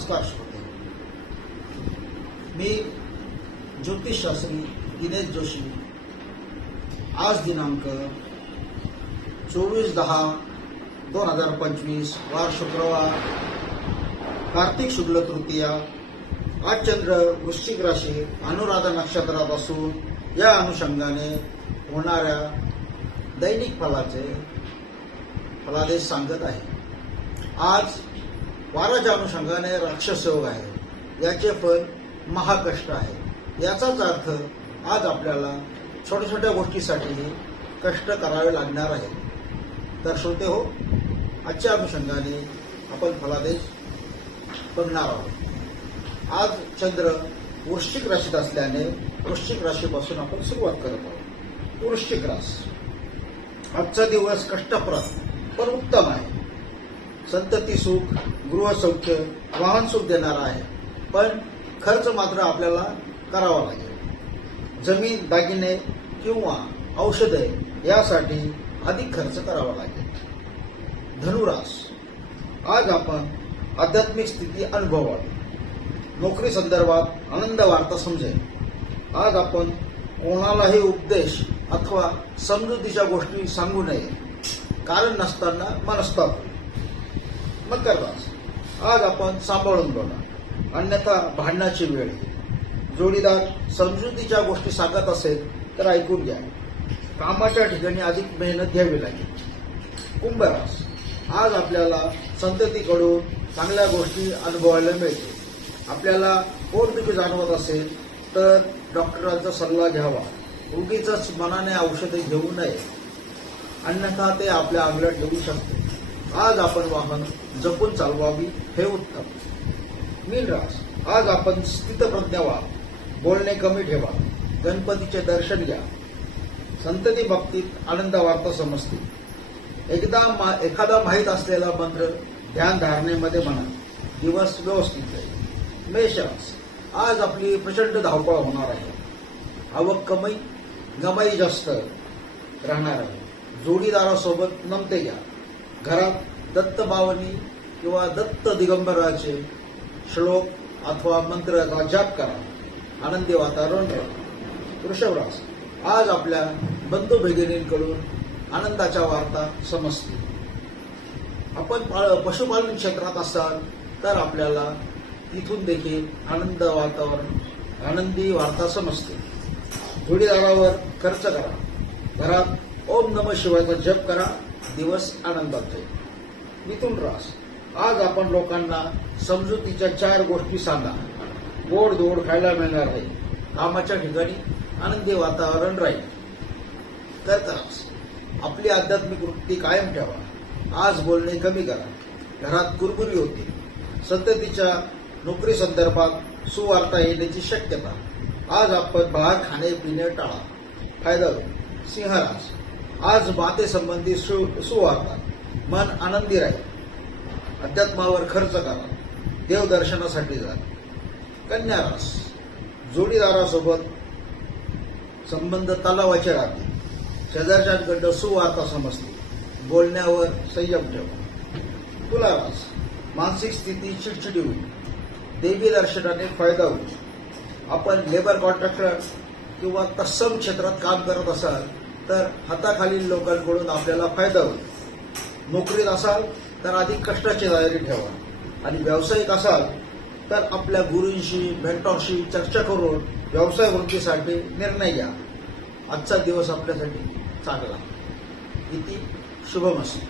नमस्कार श्रोते, मी ज्योतिषशास्त्री दिनेश जोशी। आज दिनांक 24/10/2025 वार शुक्रवार, कार्तिक शुक्ल तृतीया। आज चंद्र वृश्चिक राशी अनुराधा नक्षत्रात असून या अनुषंगाने होणाऱ्या दैनिक फलाचे फलादेश सांगत आहे। आज वाराच्या अनुषंगाने राक्षस योग आहे, याचे फल महाकष्ट आहे। याचाच अर्थ आज आपल्याला छोट्या छोट्या गोष्टीसाठी कष्ट करावे लागणार आहे। तर श्रोते हो, आजच्या अनुषंगाने आपण फलादेश बघणार आहोत। आज चंद्र वृश्चिक राशीत असल्याने वृश्चिक राशीपासून आपण सुरुवात करत आहोत। वृश्चिक राशी, आजचा दिवस कष्टप्रद पण उत्तम आहे। संतती सुख, गृहसौख्य, वाहन सुख देणारा आहे, पण खर्च मात्र आपल्याला करावा लागेल। जमीन, दागिने किंवा औषधे यासाठी अधिक खर्च करावा लागेल। धनुराशी, आज आपण आध्यात्मिक स्थिती अनुभवाल। नोकरी संदर्भात आनंद वार्ता समजेल। आज आपण कोणालाही उपदेश अथवा समजुतीच्या गोष्टी सांगू नये, कारण नसताना मनस्ताप। मकर राशी, आज आपण सांभाळून बोला, अन्यथा भांडणाची वेळ येईल। जोडीदार समजुतीच्या गोष्टी सांगत असेल तर ऐकून घ्या। कामाच्या ठिकाणी अधिक मेहनत घ्यावी लागेल। कुंभ राशी, आज आपल्याला संततीकडून चांगल्या गोष्टी अनुभवायला मिळतील। आपल्याला पोटदुखी जाणवत असेल तर डॉक्टरांचा सल्ला घ्यावा। उगीच मनाने औषधे घेऊ नये, अन्यथा ते आपल्या अंगलट येऊ शकते। आज आपण वाहन जपून चालवावी हे उत्तम। मीन राशी, आज आपण स्थितप्रज्ञ व्हा, बोलणे कमी ठेवा, गणपतीचे दर्शन घ्या। संतती बाबतीत आनंद वार्ता समजते। एखादा माहीत असलेला मंत्र ध्यान धारणेमध्ये म्हणा, दिवस व्यवस्थित जाईल। मेष राशी, आज आपली प्रचंड धावपळ होणार आहे। आवक कमी, गमाई जास्त राहणार आहे। जोडीदारासोबत नमते घ्या। घरात दत्त बावनी किंवा दत्त दिगंबराचे श्लोक अथवा मंत्राचा जाप करा, आनंदी वातावरण राहील। वृषभ राशी, आज आपल्या बंधू भगिनींकडून आनंदाच्या वार्ता समजतील। आपण पशुपालन क्षेत्रात असाल तर आपल्याला तिथून देखील आनंदी वार्ता समजते। जोडीदारावर खर्च करा। घरात ओम नमः शिवायचा जप करा, दिवस आनंदात जाईल। मिथुन राशी, आज आपण लोकांना समजुतीच्या 4 गोष्टी सांगा। गोड धोड खायला मिळणार आहे। कामाच्या ठिकाणी आनंदी वातावरण राहील। कर्क राशी, आपली आध्यात्मिक वृत्ती कायम ठेवा। आज बोलणे कमी करा। घरात कुरबुरी होती। संततीच्या नोकरी संदर्भात सुवार्ता येण्याची शक्यता। आज आपण बाहेर खाणे पिणे टाळा, फायदा होईल। सिंह राशी, आज मातेसंबंधी सुवार्ता, मन आनंदी राहील। अध्यात्मावर खर्च करा, देवदर्शनासाठी जा। कन्या राशी, जोडीदारासोबत संबंध तलावाचे राहतील। शेजारच्यांकडे सुवार्ता समजते। बोलण्यावर संयम ठेवा। तुला राशी, मानसिक स्थिती चिडचिडी होईल। देवी दर्शनाने फायदा होईल। आपण लेबर कॉन्ट्रॅक्टर किंवा तत्सम क्षेत्रात काम करत असाल तर हाताखालील लोकांकडून आपल्याला फायदा होईल। नोकरीत असाल तर अधिक कष्टाची तयारी ठेवा आणि व्यावसायिक असाल तर आपल्या गुरूंशी मेंटॉरशी चर्चा करून व्यवसाय वृद्धीसाठी निर्णय घ्या। आजचा दिवस आपल्यासाठी चांगला। इति शुभमस्तु।